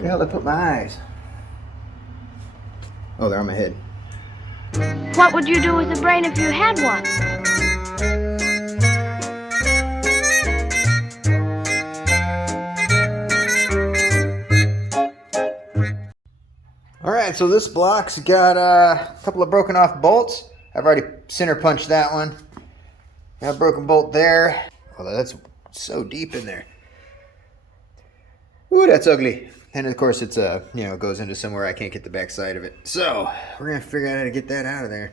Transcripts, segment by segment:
Where the hell did I put my eyes? Oh, they're on my head. What would you do with a brain if you had one? Alright, so this block's got a couple of broken off bolts. I've already center punched that one. Got a broken bolt there. Oh, that's so deep in there. Ooh, that's ugly. And of course it's goes into somewhere I can't get the back side of it. So we're gonna figure out how to get that out of there.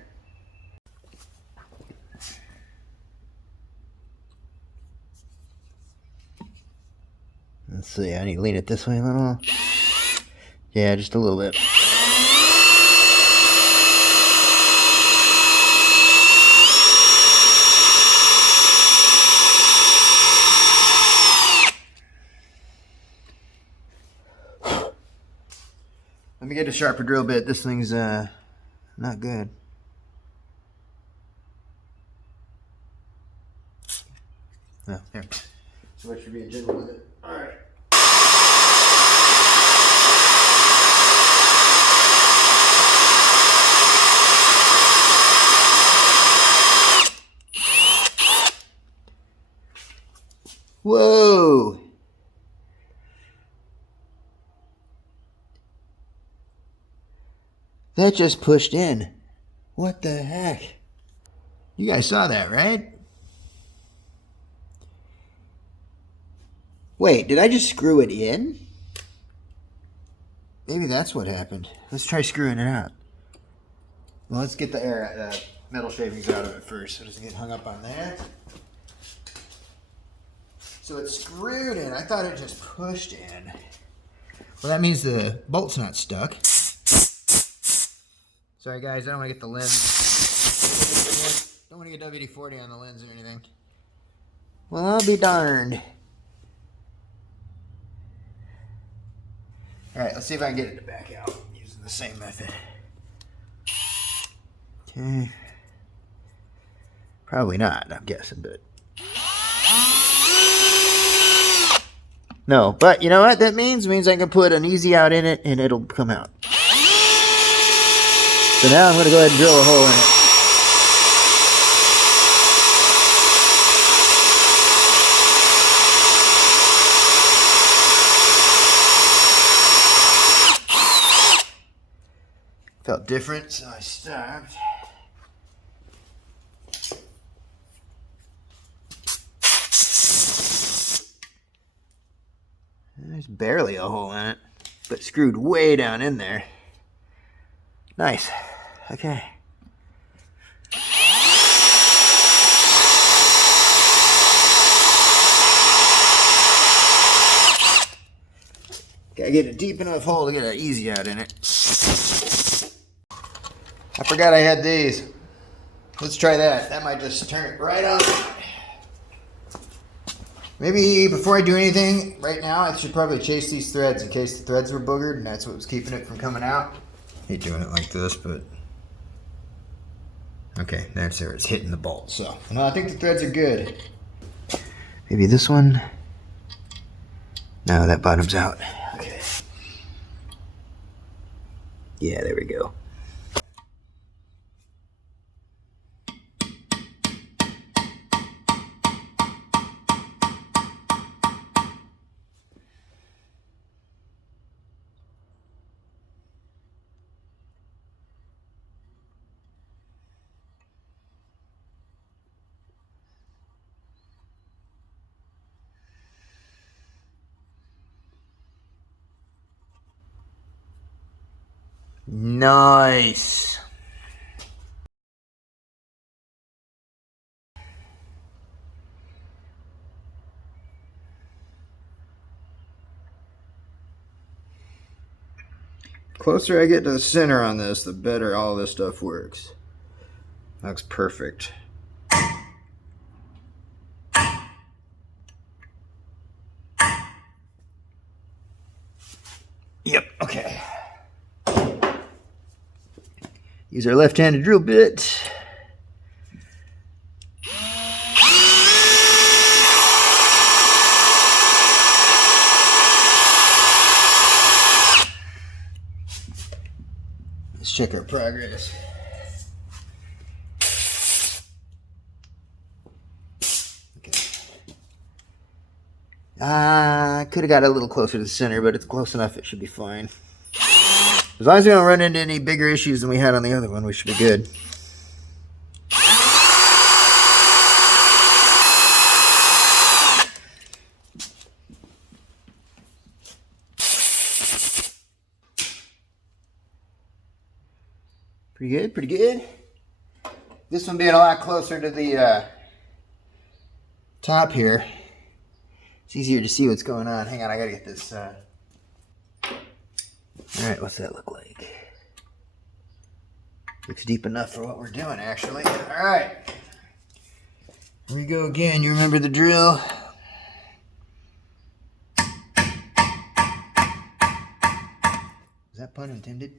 Let's see, I need to lean it this way a little. Yeah, just a little bit. Let me get a sharper drill bit. This thing's not good. No, there. So I should be gentle with it. All right. Whoa. That just pushed in. What the heck? You guys saw that, right? Wait, did I just screw it in? Maybe that's what happened. Let's try screwing it out. Well, let's get the metal shavings out of it first so it doesn't get hung up on that. So it's screwed in. I thought it just pushed in. Well, that means the bolt's not stuck. Sorry guys, I don't want to get the lens. Don't want to get WD-40 on the lens or anything. Well, I'll be darned. Alright, let's see if I can get it to back out using the same method. Okay. Probably not, I'm guessing, but... No, but you know what that means? It means I can put an easy out in it and it'll come out. So now I'm going to go ahead and drill a hole in it. Felt different, so I stopped. There's barely a hole in it, but screwed way down in there. Nice. Okay. Gotta get a deep enough hole to get an easy out in it. I forgot I had these. Let's try that. That might just turn it right on. Maybe before I do anything right now, I should probably chase these threads in case the threads were boogered and that's what was keeping it from coming out. I hate doing it like this, but... Okay, that's there. It's hitting the bolt. So, no, I think the threads are good. Maybe this one? No, that bottom's out. Okay. Yeah, there we go. Nice. Closer I get to the center on this, the better all this stuff works. Looks perfect. Yep, okay. Use our left-handed drill bit. check our progress. Okay. I could have got a little closer to the center, but it's close enough. It should be fine. As long as we don't run into any bigger issues than we had on the other one, we should be good. Pretty good, pretty good. This one being a lot closer to the top here. It's easier to see what's going on. Hang on, I gotta get this. All right, what's that look like? Looks deep enough for what we're doing, actually. All right. Here we go again. You remember the drill? Is that pun intended?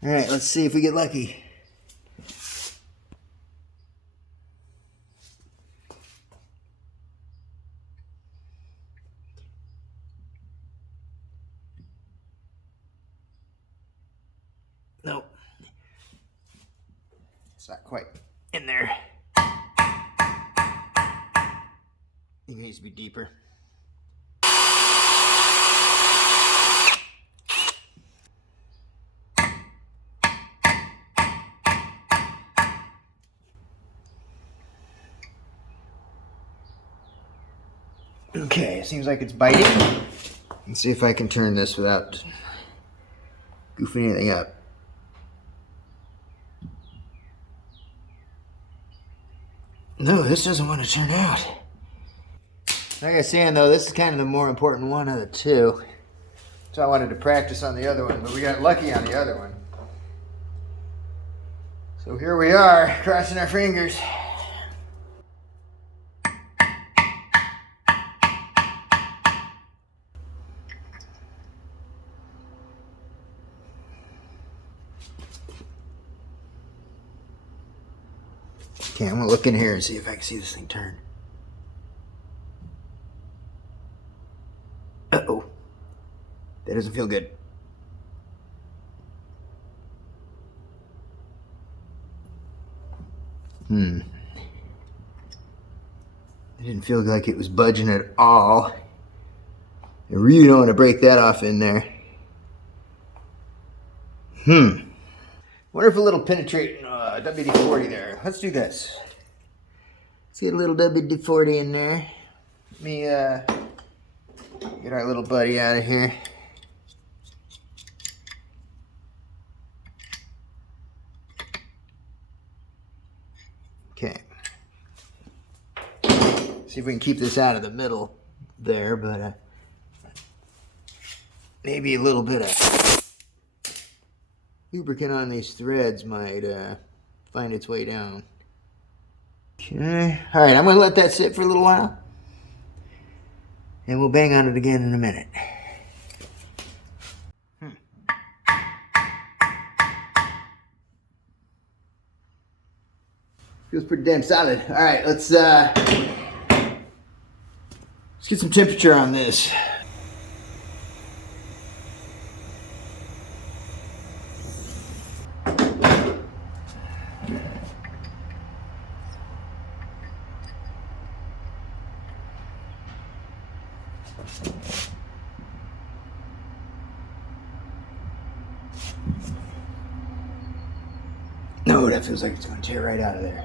All right, let's see if we get lucky. Nope. It's not quite in there. It needs to be deeper. Okay, it seems like it's biting. Let's see if I can turn this without goofing anything up. No, this doesn't want to turn out. Like I was saying though, this is kind of the more important one of the two. So I wanted to practice on the other one, but we got lucky on the other one. So here we are, crossing our fingers. Okay, I'm gonna look in here and see if I can see this thing turn. Uh-oh. That doesn't feel good. It didn't feel like it was budging at all. I really don't want to break that off in there. Wonder if a little penetrating WD-40 there. Let's do this. Let's get a little WD-40 in there. Let me get our little buddy out of here. Okay. See if we can keep this out of the middle there, but maybe a little bit of lubricant on these threads might find its way down. Okay. All right, I'm going to let that sit for a little while. And we'll bang on it again in a minute. Feels pretty damn solid. All right, let's get some temperature on this. No, that feels like it's going to tear right out of there.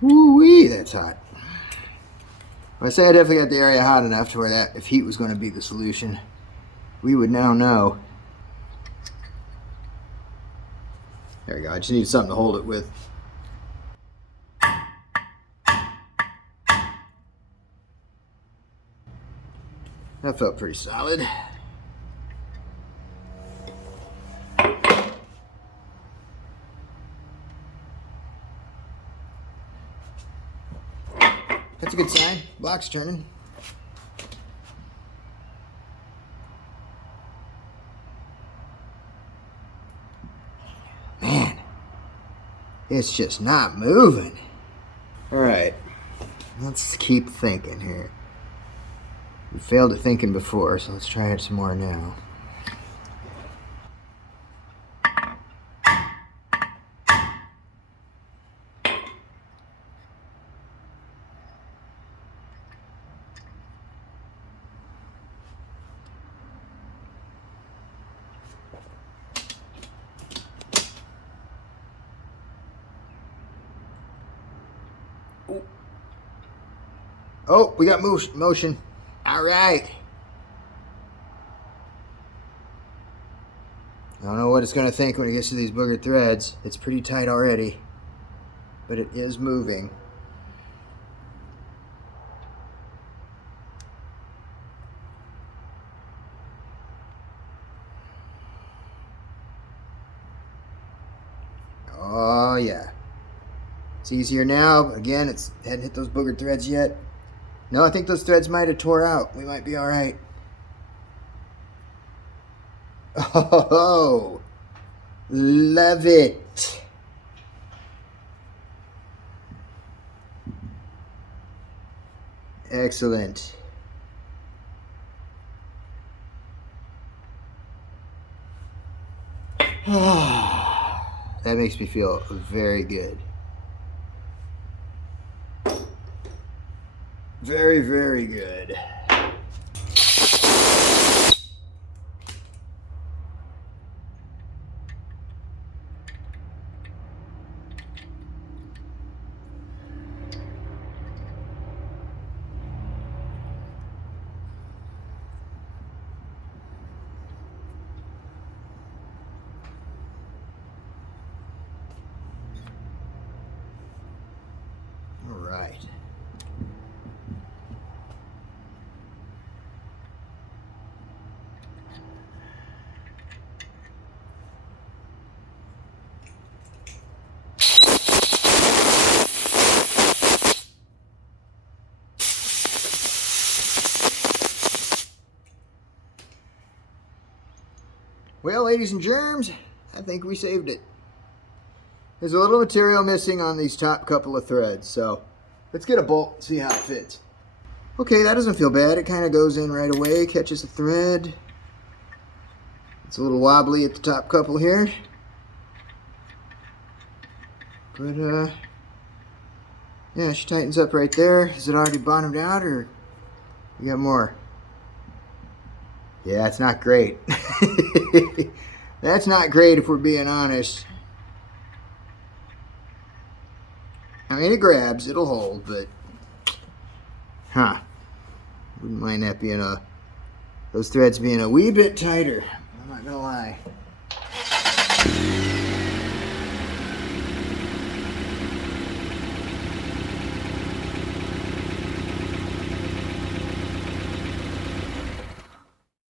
Woo-wee, that's hot. I say I definitely got the area hot enough to where that, if heat was going to be the solution, we would now know. There we go. I just needed something to hold it with. That felt pretty solid. That's a good sign. Block's turning. Man, it's just not moving. All right, let's keep thinking here. We failed at thinking before, so let's try it some more now. Oh, we got motion. All right. I don't know what it's going to think when it gets to these boogered threads. It's pretty tight already, but it is moving. Oh, yeah. It's easier now. Again, it hadn't hit those boogered threads yet. No, I think those threads might have tore out. We might be all right. Oh, love it. Excellent. That makes me feel very good. Very, very good. All right. Well, ladies and germs, I think we saved it. There's a little material missing on these top couple of threads, so let's get a bolt, see how it fits. Okay, that doesn't feel bad. It kind of goes in right away, catches the thread. It's a little wobbly at the top couple here. But, yeah, she tightens up right there. Is it already bottomed out, or we got more? Yeah, it's not great. That's not great if we're being honest. I mean, it grabs, it'll hold, but wouldn't mind that being those threads being a wee bit tighter. I'm not gonna lie.